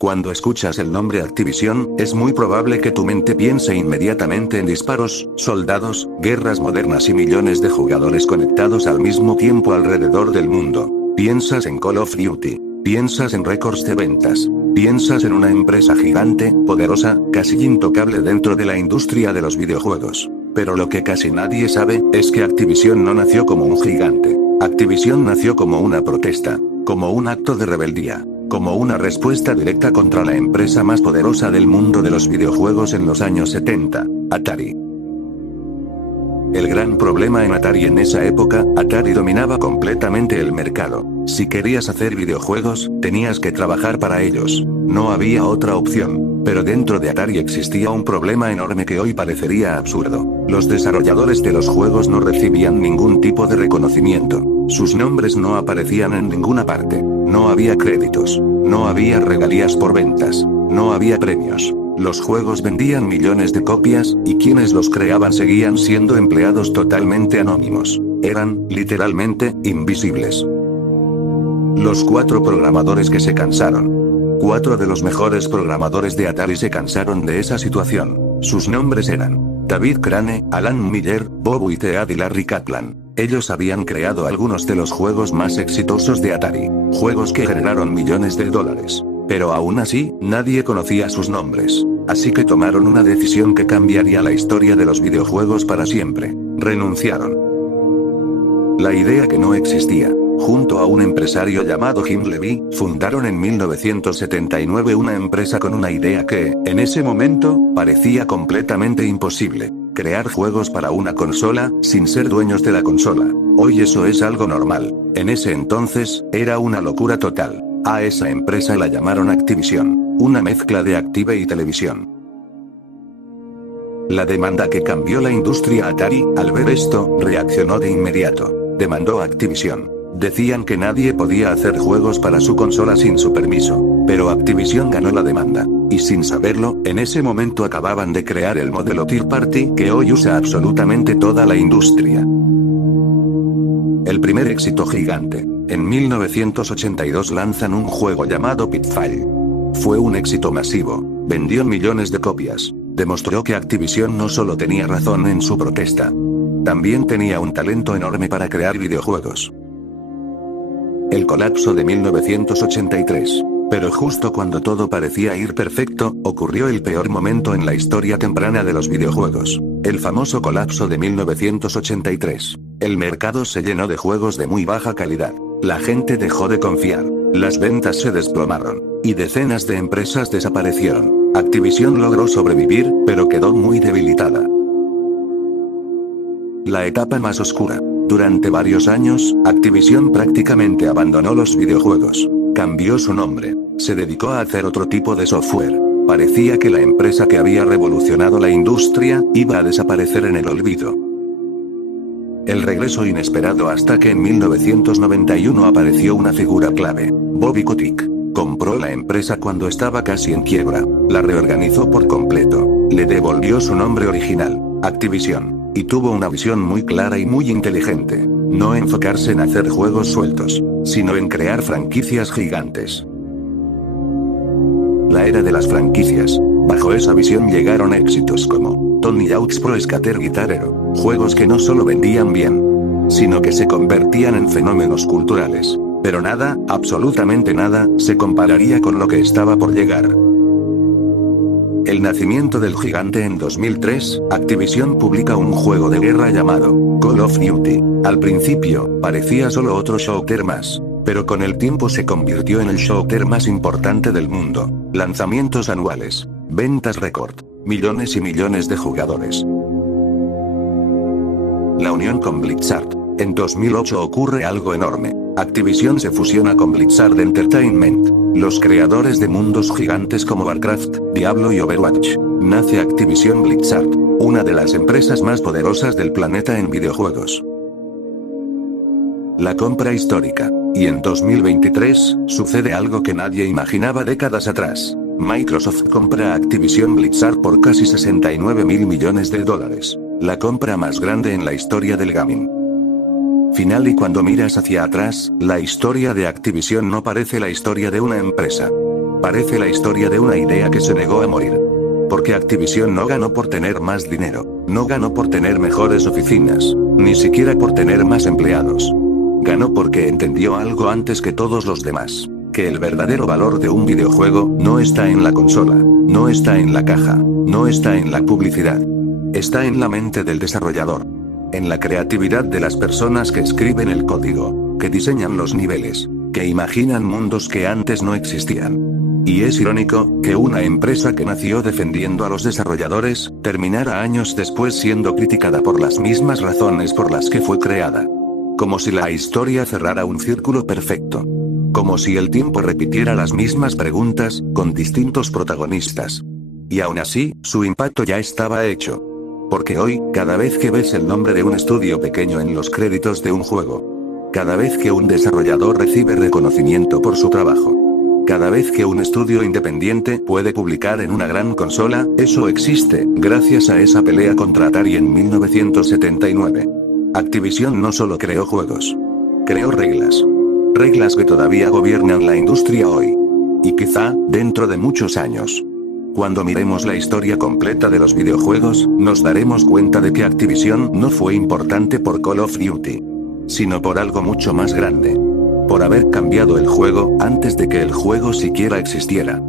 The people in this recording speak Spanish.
Cuando escuchas el nombre Activision, es muy probable que tu mente piense inmediatamente en disparos, soldados, guerras modernas y millones de jugadores conectados al mismo tiempo alrededor del mundo. Piensas en Call of Duty. Piensas en récords de ventas. Piensas en una empresa gigante, poderosa, casi intocable dentro de la industria de los videojuegos. Pero lo que casi nadie sabe, es que Activision no nació como un gigante. Activision nació como una protesta. Como un acto de rebeldía. Como una respuesta directa contra la empresa más poderosa del mundo de los videojuegos en los años 70, Atari. El gran problema en Atari en esa época, Atari dominaba completamente el mercado. Si querías hacer videojuegos, tenías que trabajar para ellos. No había otra opción. Pero dentro de Atari existía un problema enorme que hoy parecería absurdo. Los desarrolladores de los juegos no recibían ningún tipo de reconocimiento. Sus nombres no aparecían en ninguna parte. No había créditos. No había regalías por ventas. No había premios. Los juegos vendían millones de copias, y quienes los creaban seguían siendo empleados totalmente anónimos. Eran, literalmente, invisibles. Los 4 programadores que se cansaron. 4 de los mejores programadores de Atari se cansaron de esa situación. Sus nombres eran David Crane, Alan Miller, Bob Whitehead y Larry Kaplan. Ellos habían creado algunos de los juegos más exitosos de Atari. Juegos que generaron millones de dólares. Pero aún así, nadie conocía sus nombres. Así que tomaron una decisión que cambiaría la historia de los videojuegos para siempre. Renunciaron. La idea que no existía. Junto a un empresario llamado Jim Levy, fundaron en 1979 una empresa con una idea que, en ese momento, parecía completamente imposible. Crear juegos para una consola, sin ser dueños de la consola. Hoy eso es algo normal. En ese entonces, era una locura total. A esa empresa la llamaron Activision, una mezcla de Active y televisión. La demanda que cambió la industria Atari, al ver esto, reaccionó de inmediato. Demandó a Activision. Decían que nadie podía hacer juegos para su consola sin su permiso. Pero Activision ganó la demanda. Y sin saberlo, en ese momento acababan de crear el modelo Third Party que hoy usa absolutamente toda la industria. El primer éxito gigante. En 1982 lanzan un juego llamado Pitfall. Fue un éxito masivo. Vendió millones de copias. Demostró que Activision no solo tenía razón en su protesta. También tenía un talento enorme para crear videojuegos. El colapso de 1983. Pero justo cuando todo parecía ir perfecto, ocurrió el peor momento en la historia temprana de los videojuegos. El famoso colapso de 1983. El mercado se llenó de juegos de muy baja calidad. La gente dejó de confiar. Las ventas se desplomaron. Y decenas de empresas desaparecieron. Activision logró sobrevivir, pero quedó muy debilitada. La etapa más oscura. Durante varios años, Activision prácticamente abandonó los videojuegos. Cambió su nombre. Se dedicó a hacer otro tipo de software. Parecía que la empresa que había revolucionado la industria, iba a desaparecer en el olvido. El regreso inesperado hasta que en 1991 apareció una figura clave. Bobby Kotick. Compró la empresa cuando estaba casi en quiebra. La reorganizó por completo. Le devolvió su nombre original, Activision. Y tuvo una visión muy clara y muy inteligente. No enfocarse en hacer juegos sueltos, sino en crear franquicias gigantes. La era de las franquicias. Bajo esa visión llegaron éxitos como Tony Hawk's Pro Skater Guitar Hero, juegos que no solo vendían bien, sino que se convertían en fenómenos culturales. Pero nada, absolutamente nada, se compararía con lo que estaba por llegar. El nacimiento del gigante en 2003, Activision publica un juego de guerra llamado Call of Duty. Al principio, parecía solo otro shooter más. Pero con el tiempo se convirtió en el shooter más importante del mundo. Lanzamientos anuales. Ventas récord. Millones y millones de jugadores. La unión con Blizzard. En 2008 ocurre algo enorme. Activision se fusiona con Blizzard Entertainment, los creadores de mundos gigantes como Warcraft, Diablo y Overwatch. Nace Activision Blizzard, una de las empresas más poderosas del planeta en videojuegos. La compra histórica. Y en 2023, sucede algo que nadie imaginaba décadas atrás. Microsoft compra a Activision Blizzard por casi 69.000 millones de dólares. La compra más grande en la historia del gaming. Final. Y cuando miras hacia atrás, la historia de Activision no parece la historia de una empresa. Parece la historia de una idea que se negó a morir. Porque Activision no ganó por tener más dinero, no ganó por tener mejores oficinas, ni siquiera por tener más empleados. Ganó porque entendió algo antes que todos los demás, que el verdadero valor de un videojuego no está en la consola, no está en la caja, no está en la publicidad. Está en la mente del desarrollador. En la creatividad de las personas que escriben el código, que diseñan los niveles, que imaginan mundos que antes no existían. Y es irónico, que una empresa que nació defendiendo a los desarrolladores, terminara años después siendo criticada por las mismas razones por las que fue creada. Como si la historia cerrara un círculo perfecto. Como si el tiempo repitiera las mismas preguntas, con distintos protagonistas. Y aún así, su impacto ya estaba hecho. Porque hoy, cada vez que ves el nombre de un estudio pequeño en los créditos de un juego, cada vez que un desarrollador recibe reconocimiento por su trabajo, cada vez que un estudio independiente puede publicar en una gran consola, eso existe, gracias a esa pelea contra Atari en 1979. Activision no solo creó juegos. Creó reglas. Reglas que todavía gobiernan la industria hoy. Y quizá, dentro de muchos años, cuando miremos la historia completa de los videojuegos, nos daremos cuenta de que Activision no fue importante por Call of Duty, sino por algo mucho más grande. Por haber cambiado el juego, antes de que el juego siquiera existiera.